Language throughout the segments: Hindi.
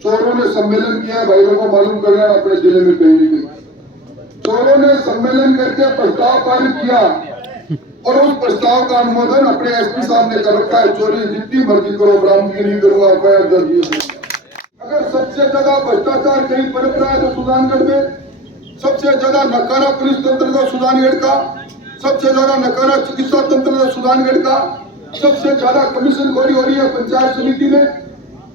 चोरों ने सम्मेलन किया, भाई लोगों को मालूम कर रहे हैं अपने जिले में कहीं नहीं। चोरों ने सम्मेलन करके प्रस्ताव पारित किया और उस प्रस्ताव का अनुमोदन अपने एसपी साहब ने कर रखा है। चोरी जितनी मर्जी करो, बरामदगी नहीं करूंगा, एफआईआर दर्ज। अगर सबसे ज्यादा भ्रष्टाचार कहीं बरत रहा है तो सुजानगढ़ में, सबसे ज्यादा नकारा पुलिस तंत्र का सुजानगढ़ का, सबसे ज्यादा नकारा चिकित्सा तंत्र का सुजानगढ़ का, सबसे ज्यादा कमीशन खोरी हो रही है पंचायत समिति में।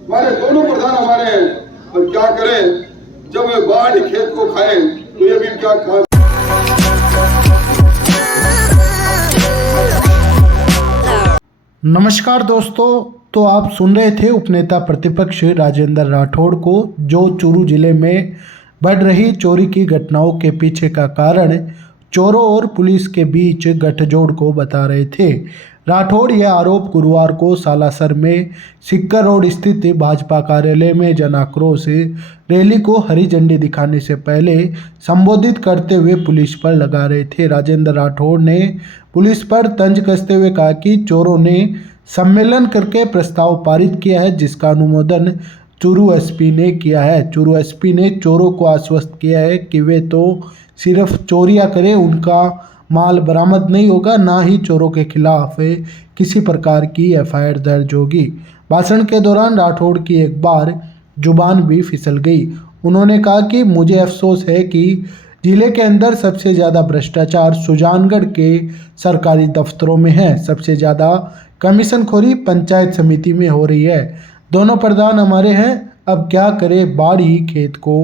हमारे दोनों प्रधान हमारे हैं, पर क्या करें, जब बाढ़ खेत को खाए तो ये भी क्या खा। नमस्कार दोस्तों, तो आप सुन रहे थे उपनेता प्रतिपक्ष राजेंद्र राठौड़ को, जो चूरू जिले में बढ़ रही चोरी की घटनाओं के पीछे का कारण चोरों और पुलिस के बीच गठजोड़ को बता रहे थे। राठौड़ यह आरोप गुरुवार को सालासर में सिक्कर रोड स्थित भाजपा कार्यालय में जन आक्रोश रैली को हरी झंडी दिखाने से पहले संबोधित करते हुए पुलिस पर लगा रहे थे। राजेंद्र राठौड़ ने पुलिस पर तंज कसते हुए कहा कि चोरों ने सम्मेलन करके प्रस्ताव पारित किया है, जिसका अनुमोदन चूरू एसपी ने किया है। चूरू एसपी ने चोरों को आश्वस्त किया है कि वे तो सिर्फ चोरियां करें, उनका माल बरामद नहीं होगा, ना ही चोरों के खिलाफ किसी प्रकार की एफआईआर दर्ज होगी। भाषण के दौरान राठौड़ की एक बार जुबान भी फिसल गई। उन्होंने कहा कि मुझे अफसोस है कि जिले के अंदर सबसे ज़्यादा भ्रष्टाचार सुजानगढ़ के सरकारी दफ्तरों में है, सबसे ज़्यादा कमीशनखोरी पंचायत समिति में हो रही है। दोनों प्रधान हमारे हैं, अब क्या करें, बाढ़ ही खेत को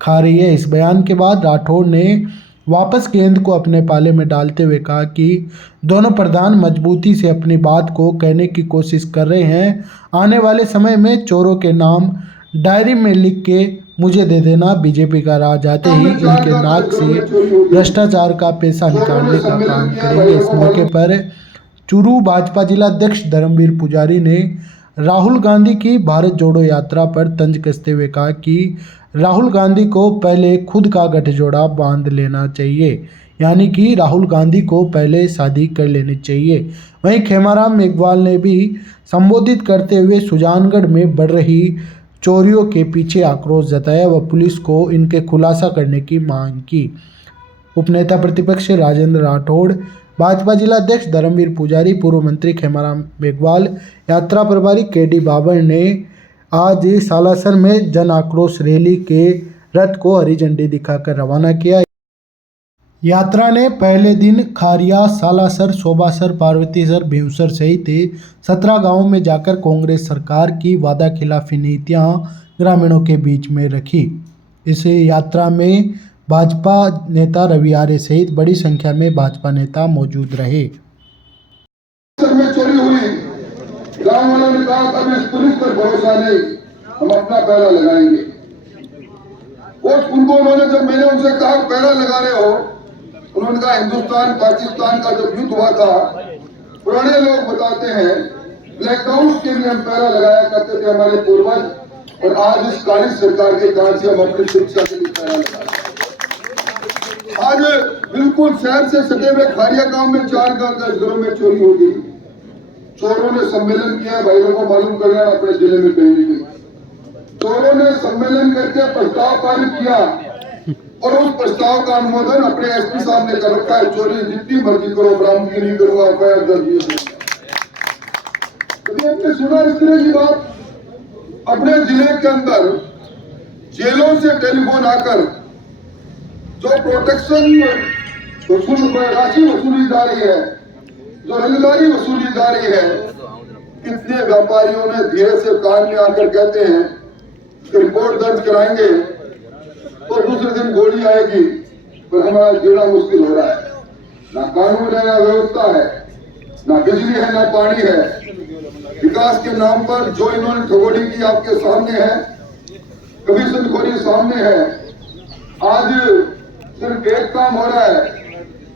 खा रही है। इस बयान के बाद राठौड़ ने वापस गेंद को अपने पाले में डालते हुए कहा कि दोनों प्रधान मजबूती से अपनी बात को कहने की कोशिश कर रहे हैं। आने वाले समय में चोरों के नाम डायरी में लिख के मुझे दे देना, बीजेपी का राज आते ही इनके नाक से भ्रष्टाचार का पैसा निकालने का काम करेंगे। इस मौके पर चूरू भाजपा जिला अध्यक्ष धर्मवीर पुजारी ने राहुल गांधी की भारत जोड़ो यात्रा पर तंज कसते हुए कहा कि राहुल गांधी को पहले खुद का गठजोड़ा बांध लेना चाहिए, यानी कि राहुल गांधी को पहले शादी कर लेनी चाहिए। वहीं खेमाराम मेघवाल ने भी संबोधित करते हुए सुजानगढ़ में बढ़ रही चोरियों के पीछे आक्रोश जताया व पुलिस को इनके खुलासा करने की मांग की। उपनेता प्रतिपक्ष राजेंद्र राठौड़, भाजपा जिला अध्यक्ष धर्मवीर पुजारी, पूर्व मंत्री खेमाराम मेघवाल, यात्रा प्रभारी केडी बाबर ने आज सालासर में जन आक्रोश रैली के रथ को हरी झंडी दिखाकर रवाना किया। यात्रा ने पहले दिन खारिया, सालासर, शोभासर, पार्वतीसर, भीमसर सहित 17 गांवों में जाकर कांग्रेस सरकार की वादा खिलाफी नीतियां ग्रामीणों के बीच में रखी। इस यात्रा में भाजपा नेता रवि आर्य सहित बड़ी संख्या में भाजपा नेता मौजूद रहे। चोरी हुई, गांव वालों ने कहा अब इस पुलिस पर भरोसा नहीं, हम अपना पहरा लगाएंगे। उनको उन्होंने, जब मैंने उनसे कहा पहरा लगा रहे हो, उन्होंने कहा हिंदुस्तान पाकिस्तान का जब युद्ध हुआ था, पुराने लोग बताते हैं ब्लैकआउट के लिए हम पहरा लगाया करते थे हमारे पूर्वज, और आज इस कांग्रेस सरकार के कारण से हम अपनी शिक्षा के लिए पहरा लगा रहे हैं। आज बिल्कुल शहर से सटे हुए खारिया गांव में 4 घरों में चोरी हो गई। चोरों ने सम्मेलन किया, भाई लोगों को मालूम कर रहे हैं अपने जिले में कहीं नहीं। चोरों ने सम्मेलन करके प्रस्ताव पारित किया और उस प्रस्ताव का अनुमोदन अपने एसपी साहब ने कर रखा है। चोरी जितनी मर्जी करो, बरामदगी नहीं करूंगा, एफआईआर दर्ज। कभी आपने सुना इस तरह की बात? अपने जिले के अंदर जेलों से टेलीफोन आकर जो प्रोटेक्शन राशि वसूली जा रही है, जो रंगदारी वसूली जा रही है, कितने व्यापारियों ने धीरे से कान में आकर कहते हैं कि रिपोर्ट दर्ज कराएंगे तो दूसरे दिन गोली आएगी, पर हमारा जीना मुश्किल हो रहा है। ना कानून है, ना व्यवस्था है, ना बिजली है, ना पानी है। विकास के नाम पर जो इन्होंने ठगोड़ी की आपके सामने है, कमीशनखोरी सामने है। आज सिर्फ एक काम हो रहा है,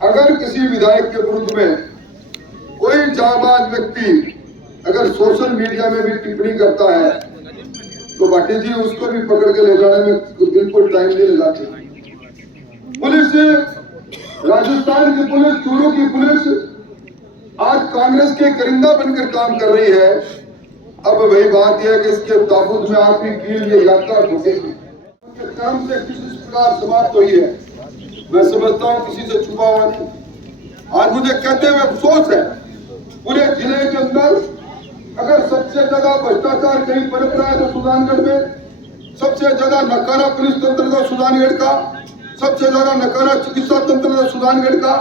अगर किसी विधायक के विरुद्ध में कोई जाबाज व्यक्ति अगर सोशल मीडिया में भी टिप्पणी करता है तो भाटी जी उसको भी पकड़ के ले जाने में बिल्कुल टाइम नहीं लगाती। पुलिस, राजस्थान की पुलिस, चूरू की पुलिस आज कांग्रेस के करिंदा बनकर काम कर रही है। अब वही बात यह है कि इसके ताबूत में आपकी कील ये यात्रा ढुकेगी। उनके कर्म से किसी प्रकार समाप्त हुई है, मैं समझता हूँ किसी से छुपा हुआ नहीं। आज मुझे कहते हुए अफसोस है, पूरे जिले के अंदर अगर सबसे ज्यादा भ्रष्टाचार कहीं पनप रहा है तो सुजानगढ़ में, सबसे ज्यादा नकारा पुलिस तंत्र का सुजानगढ़ का, सबसे ज्यादा नकारा चिकित्सा तंत्र का सुजानगढ़ का,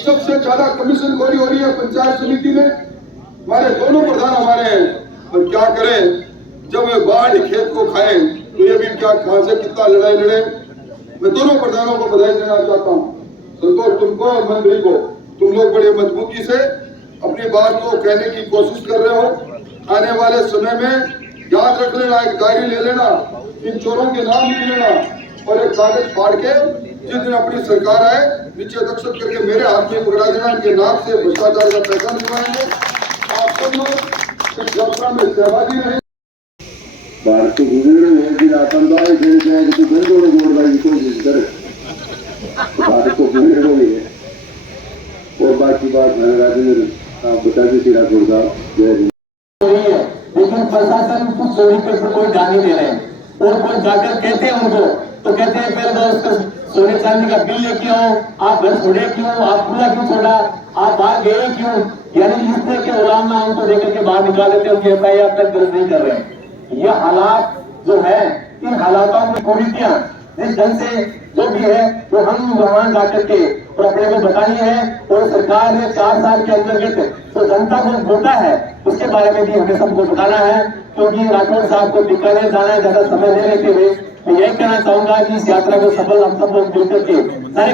सबसे ज्यादा कमीशन खोरी हो रही है पंचायत समिति में। हमारे दोनों प्रधान हमारे हैं, और क्या करें जब बाढ़ खेत को खाए तो ये भी क्या कहां से कितना लड़ाई लड़े। मैं दोनों प्रधानों को बधाई देना चाहता हूँ, संतोष तुमको और मंत्री को, तुम लोग बड़ी मजबूती से अपनी बात को कहने की कोशिश कर रहे हो। आने वाले समय में याद रख लेना, एक डायरी ले लेना, इन चोरों के नाम लिख लेना और एक कागज फाड़ के जिस दिन अपनी सरकार आए नीचे दस्तखत करके मेरे हाथ में पकड़ा देना। इनके नाम से भ्रष्टाचार का पैसा निभाएंगे। आप सब लोग इस यात्रा में सहभागी रहे। भारत को गुजरे एक दिन आतंकवाद से कहे कि तू बंदों को जोड़ने की कोशिश करे, भारत को गुजरे हुए है। और बाकी बात राजेंद्र आप बता दीजिए राठौड़ साहब। जय हिंद। लेकिन प्रशासन कुछ चोरी पे कोई ध्यान नहीं दे रहे हैं, और कोई जाकर कहते हैं उनको तो कहते हैं पहले तो उसका सोने चांदी का बिल लेके आओ, आप घर छोड़े क्यों, आप खुला क्यों छोड़ा, आप बाहर गए क्यों। यानी इस तरह के गुलाम ना उनको देकर के बाहर निकाल देते, उनकी FIR तक दर्ज नहीं कर रहे हैं। ये हालात जो है, इन हालातों में कुरीतियां जिस ढंग से जो भी है वो हम वहां जाकर के और अपने को बतानी है। और सरकार ने 4 साल के अंतर्गत तो जनता को वोटा है उसके बारे में भी हमें सबको बताना है, क्योंकि राठौड़ साहब को बीकानेर जाना है, ज्यादा समय नहीं लेते हुए मैं यही कहना चाहूंगा कि इस यात्रा को सफल हम सब लोग मिलकर के सारे